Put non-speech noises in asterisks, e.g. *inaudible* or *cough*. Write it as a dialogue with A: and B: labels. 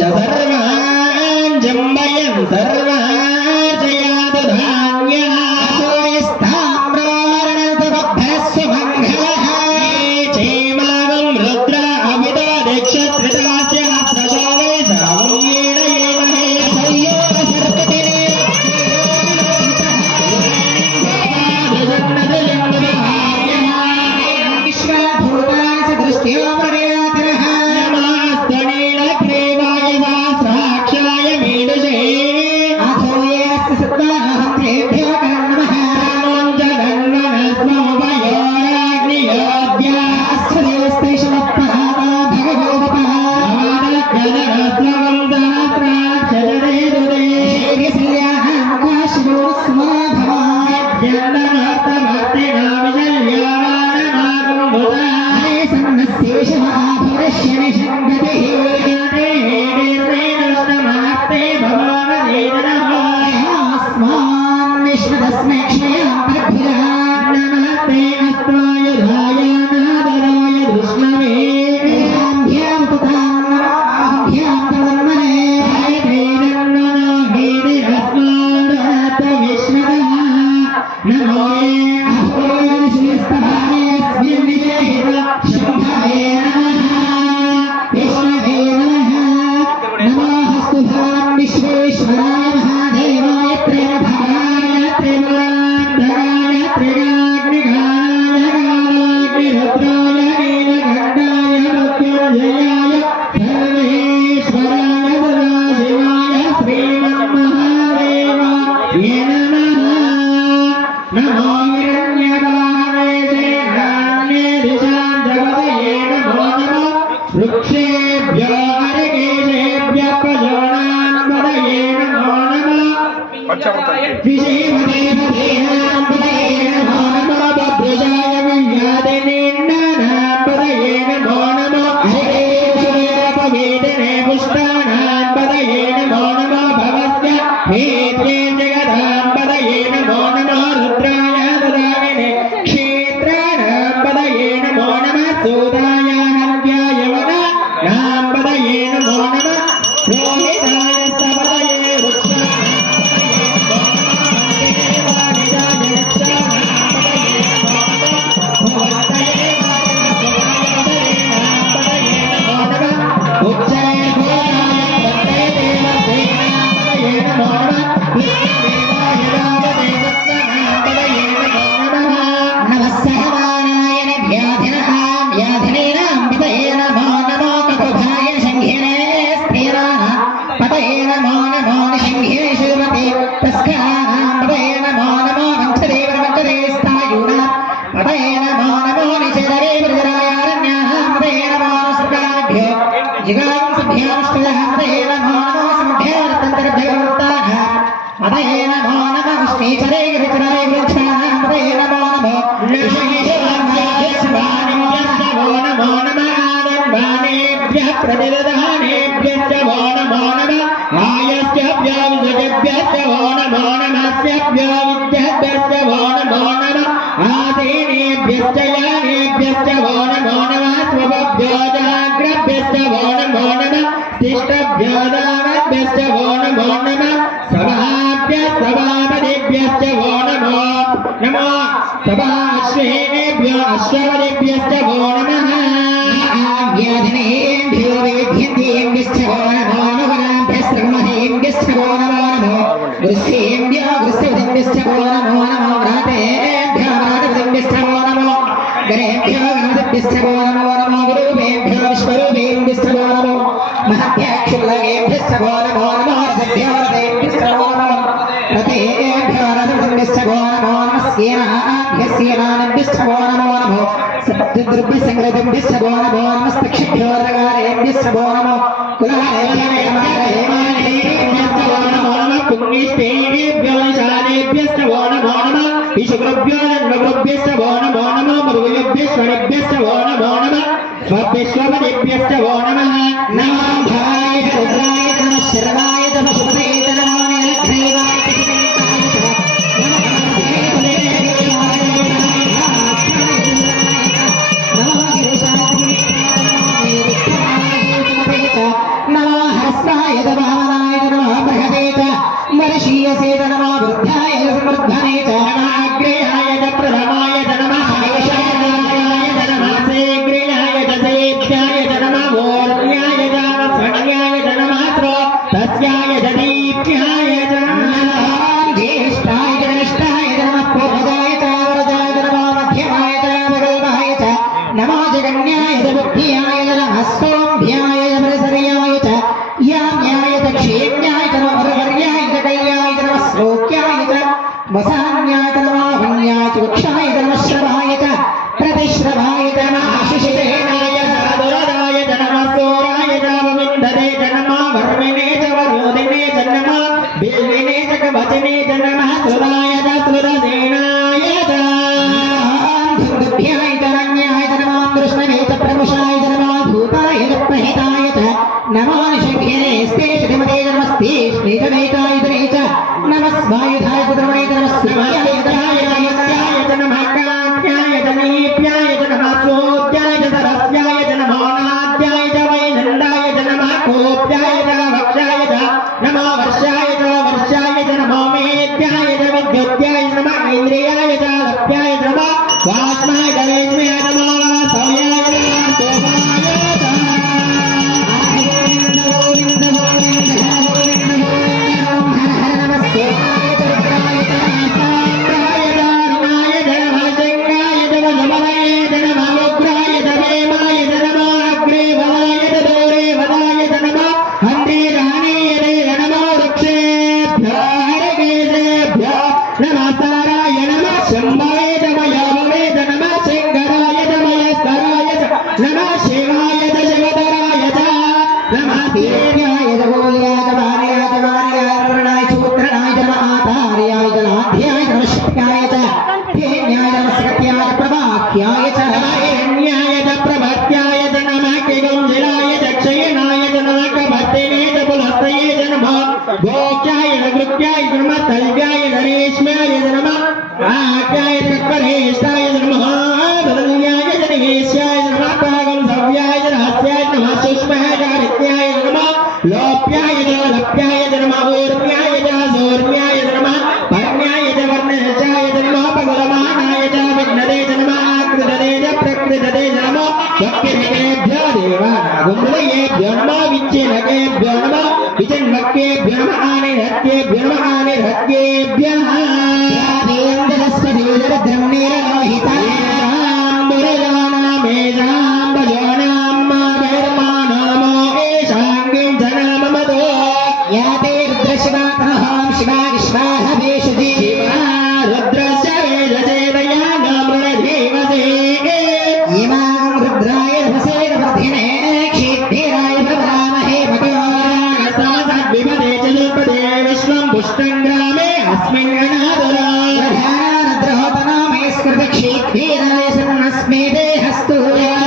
A: చదర్వాన్ జంబయం సర్వాన్ Christ హరికేశవేదపవేదనే పుష్టానాంపదయే నమో నమః प्रतिदधानेभ्यश्च वो नमो नमः आयस्यभ्यो विसृजभ्यश्च वो नमो नमस्यभ्यो विद्यभ्यश्च वो नमो नमः आसीनेभ्यश्च यानेभ्यश्च वो नमो नमः स्वभभ्यो जाग्रभ्यश्च वो नमो नमः तिष्ठभ्यो दानभ्यश्च वो नमो नमः सभाभ्यः सभापतिभ्यश्च वो नमो नमो सभाश्वेनेभ्यो अश्वपतिभ्यश्च वो వృష్టిభ్య వృష్టిభ్యశ్చ నమో నమో నమో వ్రాతేభ్య వ్రాతభ్యశ్చ నమో నమో గణేభ్య గణపతిభ్యశ్చ నమో నమో నమో విరూపేభ్య నమో सेनाभ्यः सेनानिभ्यश्च वो नमो नमो सप्तद्रव्यसङ्ग्रहभ्यश्च वो नमो नमस्तक्षिभ्यो रगारेभ्यश्च वो नमो कुलारेभ्यश्च वो नमो नमः पुण्यस्तेभ्यो निशानेभ्यश्च वो नमो नमः विशुभ्यो जन्मभ्यश्च वो नमो नमो मृगभ्यश्वरेभ्यश्च वो नमो नमः स्वभ्यश्वपदेभ्यश्च वो नमः नमो Sí, sí, sí, च वृक्षाय नमः श्रवाय च प्रतिश्रवाय च नमः शिशिरेणाय साधुराय च नमः सोराय च वमिन्दरे च नमः वर्मिणे च वरोदिने च नमः बिल्विने च कवचने च नमः सुराय च सुरसेनाय च दुर्भ्याय च रम्याय च नमः कृष्णने च प्रमुषाय च नमः भूताय च प्रहिताय च नमः सूर्याय वर्षाय नमो वर्षाय नमो वर्षाय नमो मेत्याय नमो द्योत्याय नमः इंद्रियाय लभ्याय नमः वास्माय गोप्याय नृत्याय नम। तल्व्याय नरेश्म्याय नम। आप्याय तत्परेष्ठाय नमः। बदन्याय जनेश्याय नम। तागम सव्याय रहस्याय नम। सुष्माय जारित्याय व्योमानि भक्तेभ्यः देवेन्द्रस्य देवद्रम्णेन मोहितः Hallelujah. *laughs*